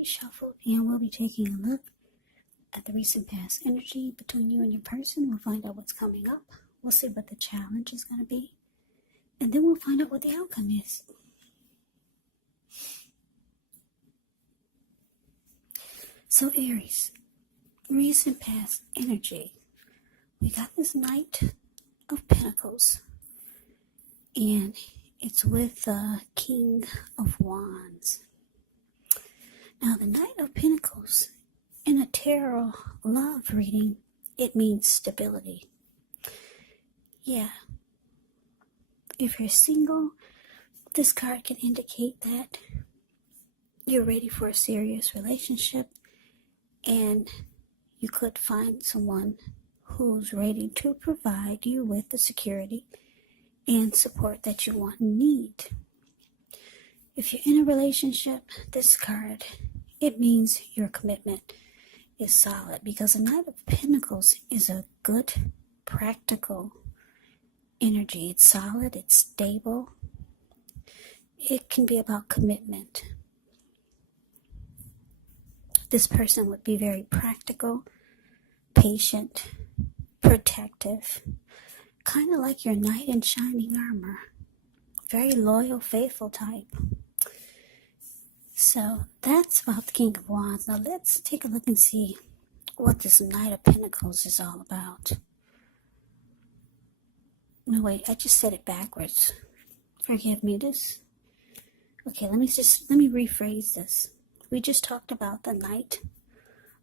already shuffled, and we'll be taking a look at the recent past energy between you and your person. We'll find out what's coming up. We'll see what the challenge is going to be. And then we'll find out what the outcome is. So Aries, recent past energy. We got this Knight of Pentacles. And it's with the King of Wands. Now the Knight of Pentacles in a tarot love reading, it means stability. Yeah. If you're single, this card can indicate that you're ready for a serious relationship and you could find someone who's ready to provide you with the security and support that you want and need. If you're in a relationship, this card, it means your commitment is solid, because the Knight of Pentacles is a good, practical energy. It's solid, it's stable. It can be about commitment. This person would be very practical, patient, protective, kind of like your knight in shining armor. Very loyal, faithful type. So that's about the King of Wands. Now let's take a look and see what this Knight of Pentacles is all about. No, wait, I just said it backwards. Forgive me. Okay, let me rephrase this. We just talked about the Knight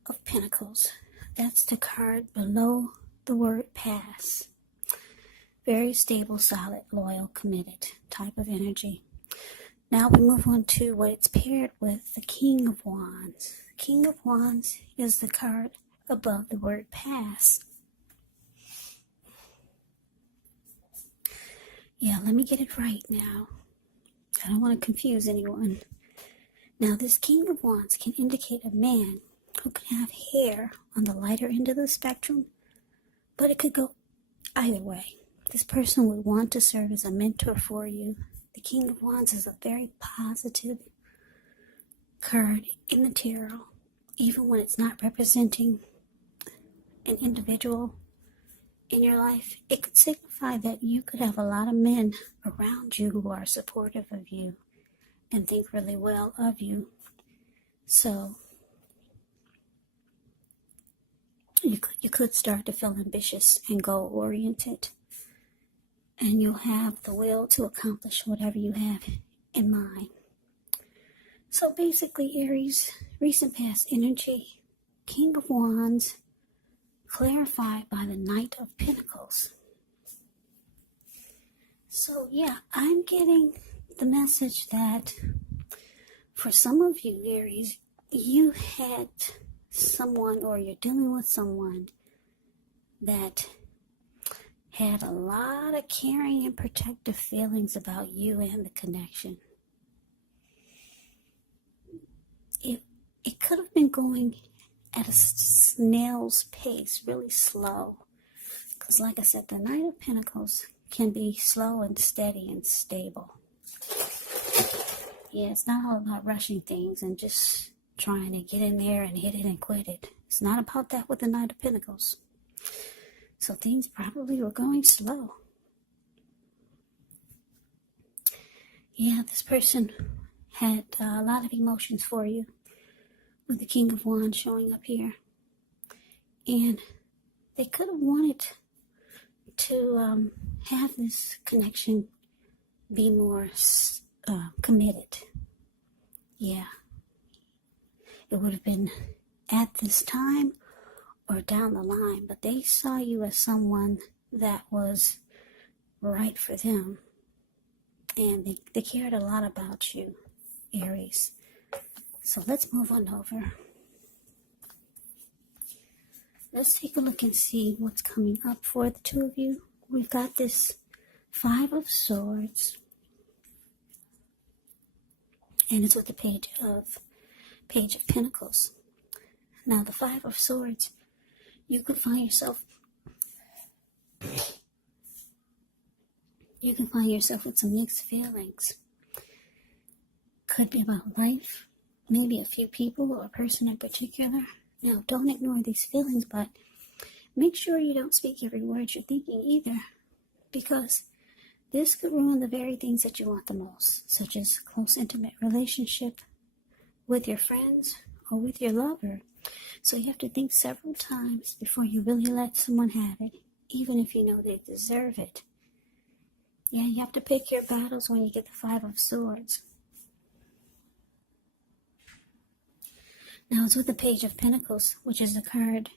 of Pentacles. That's the card below the word pass. Very stable, solid, loyal, committed type of energy. Now we move on to what it's paired with, the King of Wands. The King of Wands is the card above the word pass. Yeah, let me get it right now. I don't want to confuse anyone. Now this King of Wands can indicate a man who can have hair on the lighter end of the spectrum, but it could go either way. This person would want to serve as a mentor for you. The King of Wands is a very positive card in the tarot, even when it's not representing an individual in your life. It could signify that you could have a lot of men around you who are supportive of you and think really well of you. So you could start to feel ambitious and goal-oriented, and you'll have the will to accomplish whatever you have in mind. So basically, Aries, recent past energy, King of Wands, clarified by the Knight of Pentacles. So yeah, I'm getting the message that for some of you, Aries, you had someone, or you're dealing with someone that had a lot of caring and protective feelings about you and the connection. It could have been going at a snail's pace, really slow. Because like I said, the Knight of Pentacles can be slow and steady and stable. Yeah, it's not all about rushing things and just trying to get in there and hit it and quit it. It's not about that with the Knight of Pentacles. So things probably were going slow. Yeah, this person had a lot of emotions for you, with the King of Wands showing up here. And they could have wanted to have this connection be more committed. Yeah. It would have been at this time or down the line, but they saw you as someone that was right for them. And they cared a lot about you, Aries. So let's move on over. Let's take a look and see what's coming up for the two of you. We've got this Five of Swords, and it's with the Page of Pentacles. Now the Five of Swords, you could find yourself with some mixed feelings. Could be about life, maybe a few people or a person in particular. Now, don't ignore these feelings, but make sure you don't speak every word you're thinking either, because this could ruin the very things that you want the most, such as close, intimate relationship with your friends or with your lover. So you have to think several times before you really let someone have it, even if you know they deserve it. Yeah, you have to pick your battles when you get the Five of Swords. Now it's with the Page of Pentacles, which is a card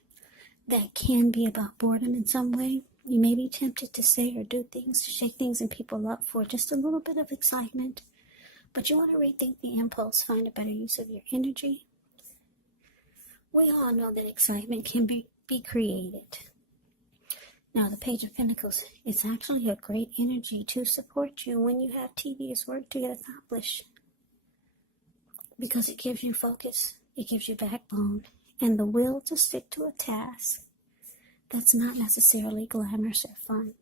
that can be about boredom in some way. You may be tempted to say or do things to shake things and people up for just a little bit of excitement, but you want to rethink the impulse, find a better use of your energy. We all know that excitement can be created. Now, the Page of Pentacles, it's actually a great energy to support you when you have tedious work to get accomplished, because it gives you focus, it gives you backbone, and the will to stick to a task that's not necessarily glamorous or fun.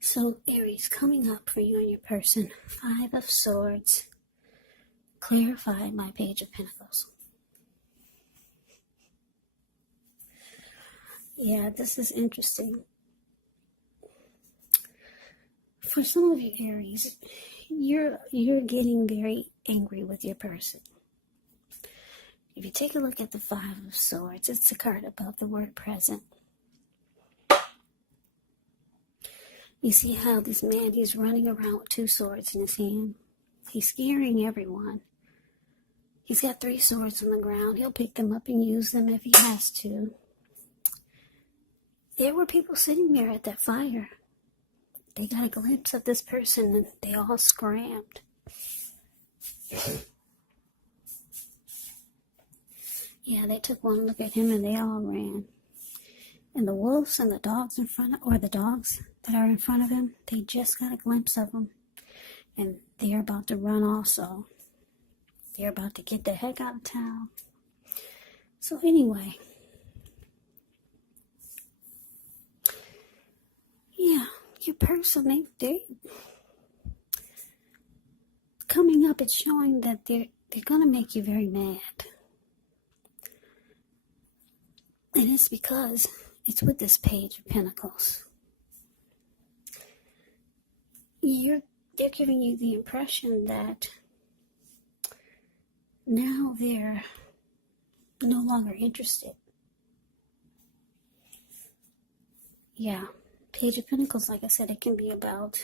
So, Aries, coming up for you and your person, Five of Swords, clarify my Page of Pentacles. Yeah, this is interesting. For some of you Aries, you're getting very angry with your person. If you take a look at the Five of Swords, it's a card about the word present. You see how this man, he's running around with two swords in his hand. He's scaring everyone. He's got 3 swords on the ground. He'll pick them up and use them if he has to. There were people sitting there at that fire. They got a glimpse of this person and they all scrammed. Yeah, they took one look at him and they all ran. And the wolves and the dogs the dogs that are in front of him, they just got a glimpse of him. And they're about to run also. They're about to get the heck out of town. So anyway, yeah, your person, they coming up, it's showing that they're going to make you very mad. And it's because it's with this Page of Pentacles. They're giving you the impression that now they're no longer interested. Yeah, Page of Pentacles, like I said, it can be about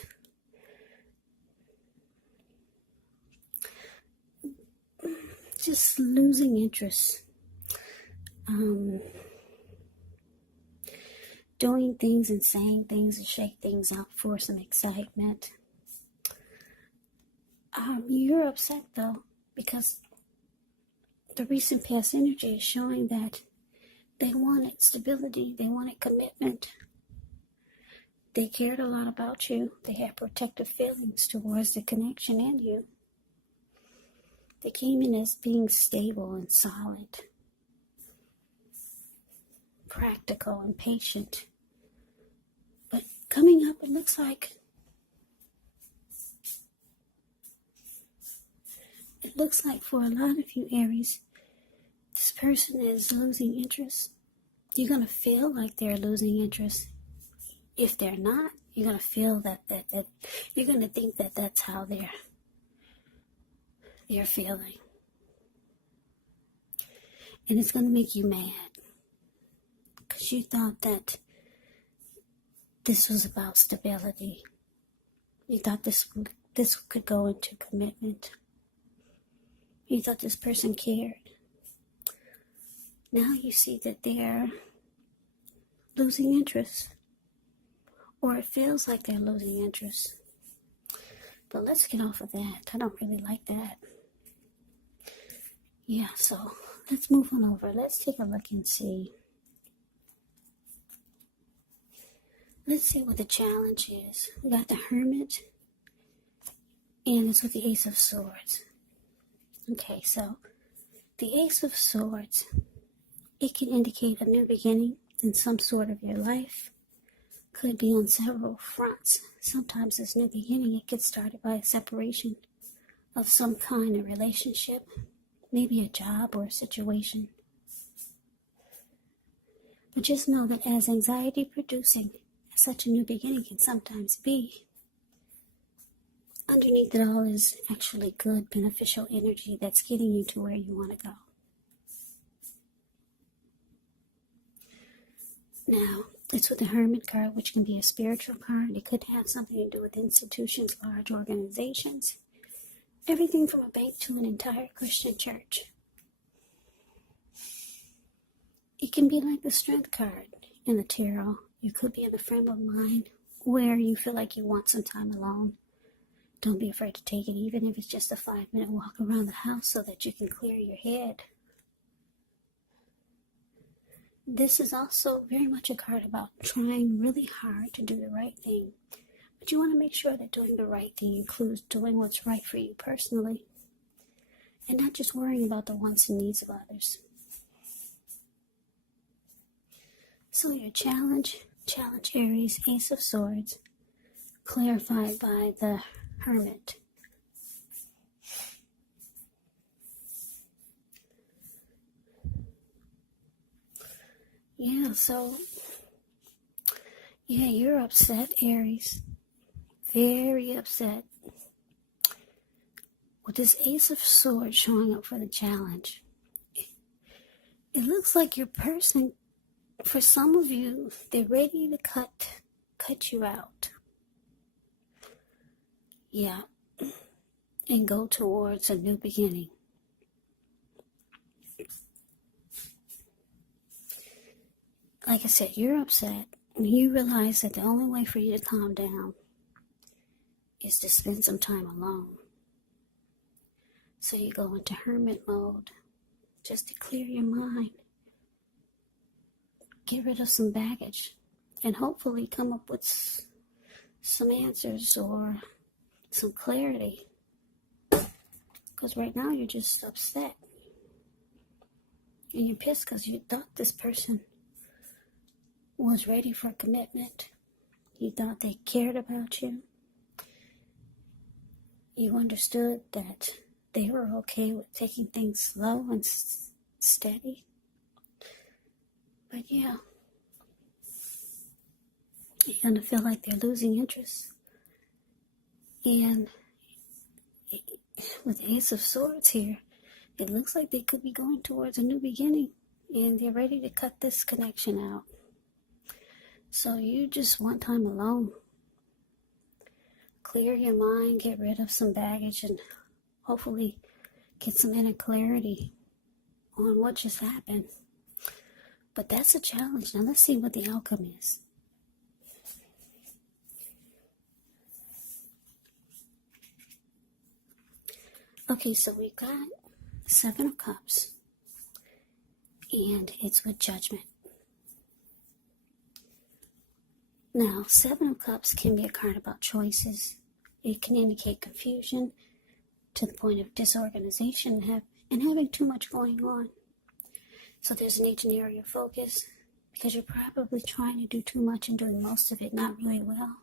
just losing interest. Doing things and saying things and shake things out for some excitement. You're upset though, because the recent past energy is showing that they wanted stability, they wanted commitment. They cared a lot about you. They had protective feelings towards the connection and you. They came in as being stable and solid, practical and patient. But coming up, it looks like for a lot of you Aries, this person is losing interest. You're going to feel like they're losing interest. If they're not, you're going to feel that you're going to think that that's how they're feeling. And it's going to make you mad, because you thought that this was about stability. You thought this could go into commitment. You thought this person cared. Now you see that they're losing interest. Or it feels like they're losing interest. But let's get off of that. I don't really like that. Yeah, so let's move on over. Let's take a look and see. Let's see what the challenge is. We got the Hermit. And it's with the Ace of Swords. Okay, so the Ace of Swords, it can indicate a new beginning in some sort of your life. Could be on several fronts. Sometimes this new beginning, it gets started by a separation of some kind of relationship, maybe a job or a situation. But just know that as anxiety producing as such a new beginning can sometimes be, underneath it all is actually good, beneficial energy that's getting you to where you want to go. Now, it's with the Hermit card, which can be a spiritual card. It could have something to do with institutions, large organizations, everything from a bank to an entire Christian church. It can be like the Strength card in the tarot. You could be in a frame of mind where you feel like you want some time alone. Don't be afraid to take it, even if it's just a 5-minute walk around the house so that you can clear your head. This is also very much a card about trying really hard to do the right thing. But you want to make sure that doing the right thing includes doing what's right for you personally, and not just worrying about the wants and needs of others. So your challenge Aries, Ace of Swords, clarified by the Hermit. Yeah, you're upset, Aries. Very upset. With this Ace of Swords showing up for the challenge, it looks like your person, for some of you, they're ready to cut you out. Yeah, and go towards a new beginning. Like I said, you're upset, and you realize that the only way for you to calm down is to spend some time alone. So you go into hermit mode just to clear your mind, get rid of some baggage, and hopefully come up with some answers or some clarity. Because right now you're just upset. And you're pissed because you thought this person was ready for commitment. You thought they cared about you. You understood that they were okay with taking things slow and steady. But yeah, you're going to feel like they're losing interest. And with the Ace of Swords here, it looks like they could be going towards a new beginning. And they're ready to cut this connection out. So you just want time alone. Clear your mind, get rid of some baggage, and hopefully get some inner clarity on what just happened. But that's a challenge. Now let's see what the outcome is. Okay, so we've got 7 of Cups, and it's with Judgment. Now, 7 of Cups can be a card about choices. It can indicate confusion to the point of disorganization and having too much going on. So there's a need to narrow your focus because you're probably trying to do too much and doing most of it not really well.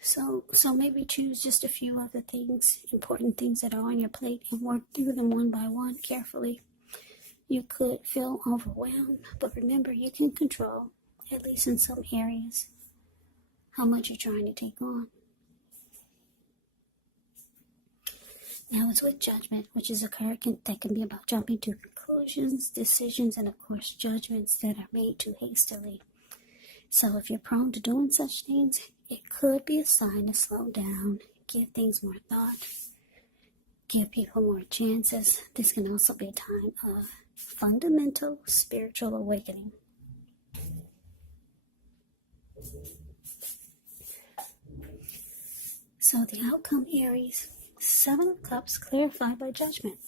So maybe choose just a few of the things, important things that are on your plate, and work through them one by one carefully. You could feel overwhelmed, but remember, you can control, at least in some areas, how much you're trying to take on. Now it's with Judgment, which is a card that can be about jumping to conclusions, decisions, and of course judgments that are made too hastily. So if you're prone to doing such things, it could be a sign to slow down, give things more thought, give people more chances. This can also be a time of fundamental spiritual awakening. So the outcome, Aries, 7 of Cups clarified by Judgment.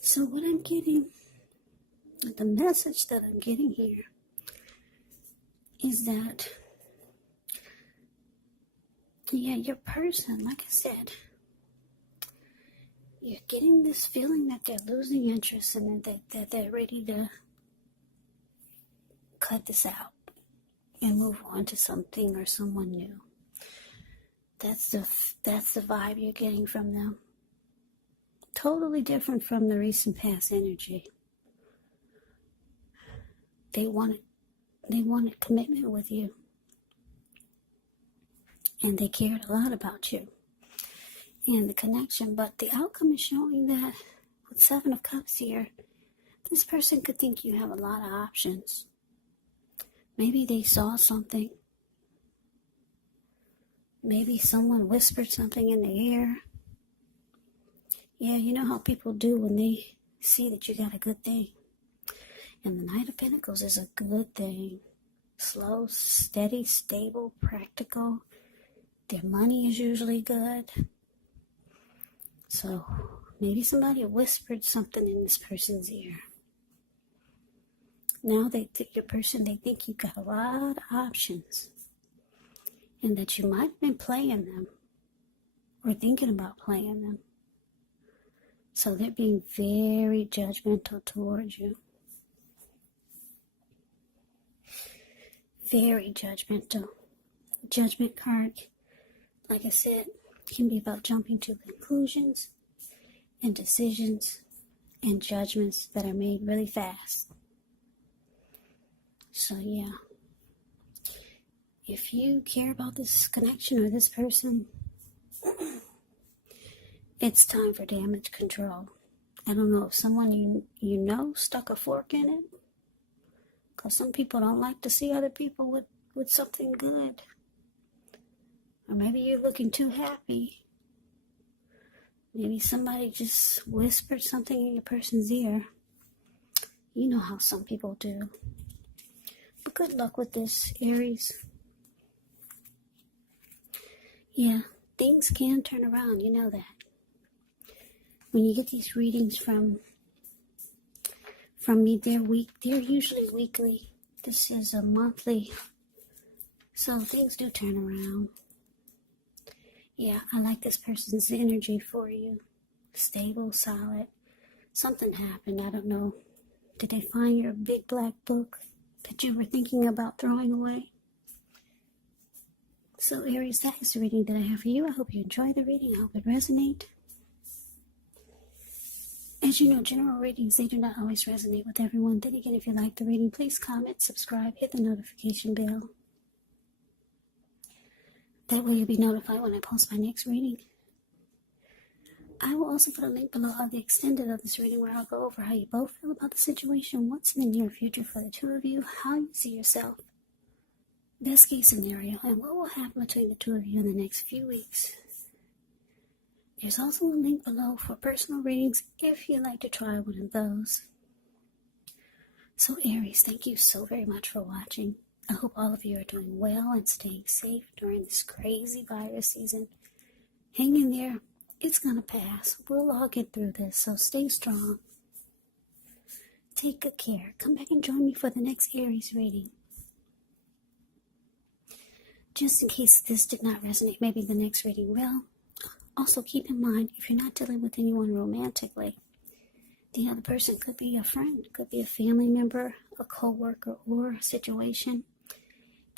So what I'm getting, the message that I'm getting here is that, your person, like I said, you're getting this feeling that they're losing interest and that they're ready to cut this out. and move on to something or someone new. That's the vibe you're getting from them. Totally different from the recent past energy. They wanted commitment with you. And they cared a lot about you and the connection. But the outcome is showing that with 7 of Cups here, this person could think you have a lot of options. Maybe they saw something. Maybe someone whispered something in their ear. Yeah, you know how people do when they see that you got a good thing. And the Knight of Pentacles is a good thing. Slow, steady, stable, practical. Their money is usually good. So maybe somebody whispered something in this person's ear. Now they think they think you've got a lot of options. And that you might have been playing them. Or thinking about playing them. So they're being very judgmental towards you. Very judgmental. Judgment card, like I said, can be about jumping to conclusions and decisions and judgments that are made really fast. So yeah, if you care about this connection or this person, it's time for damage control. I don't know if someone you know stuck a fork in it. Because some people don't like to see other people with something good. Or maybe you're looking too happy. Maybe somebody just whispered something in your person's ear. You know how some people do. But good luck with this, Aries. Yeah, things can turn around, you know that. When you get these readings from me, they're usually weekly. This is a monthly. So things do turn around. Yeah, I like this person's energy for you. Stable, solid. Something happened, I don't know. Did they find your big black book that you were thinking about throwing away? So Aries, that is the reading that I have for you. I hope you enjoy the reading. I hope it resonates. As you know, general readings, they do not always resonate with everyone. Then again, if you like the reading, please comment, subscribe, hit the notification bell. That way you'll be notified when I post my next reading. I will also put a link below of the extended of this reading where I'll go over how you both feel about the situation, what's in the near future for the two of you, how you see yourself, best case scenario, and what will happen between the two of you in the next few weeks. There's also a link below for personal readings if you'd like to try one of those. So Aries, thank you so very much for watching. I hope all of you are doing well and staying safe during this crazy virus season. Hang in there. It's going to pass. We'll all get through this, so stay strong. Take good care. Come back and join me for the next Aries reading. Just in case this did not resonate, maybe the next reading will. Also, keep in mind, if you're not dealing with anyone romantically, the other person could be a friend, could be a family member, a co-worker, or a situation.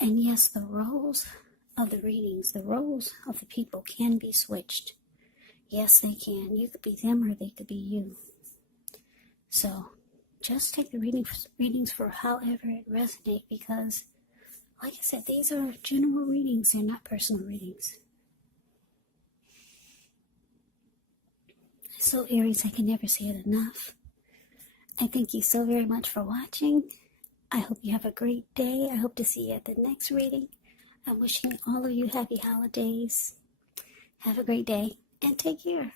And yes, the roles of the readings, the roles of the people can be switched. Yes, they can. You could be them or they could be you. So, just take the readings for however it resonates because, like I said, these are general readings. They're not personal readings. So Aries, I can never say it enough. I thank you so very much for watching. I hope you have a great day. I hope to see you at the next reading. I'm wishing all of you happy holidays. Have a great day and take care.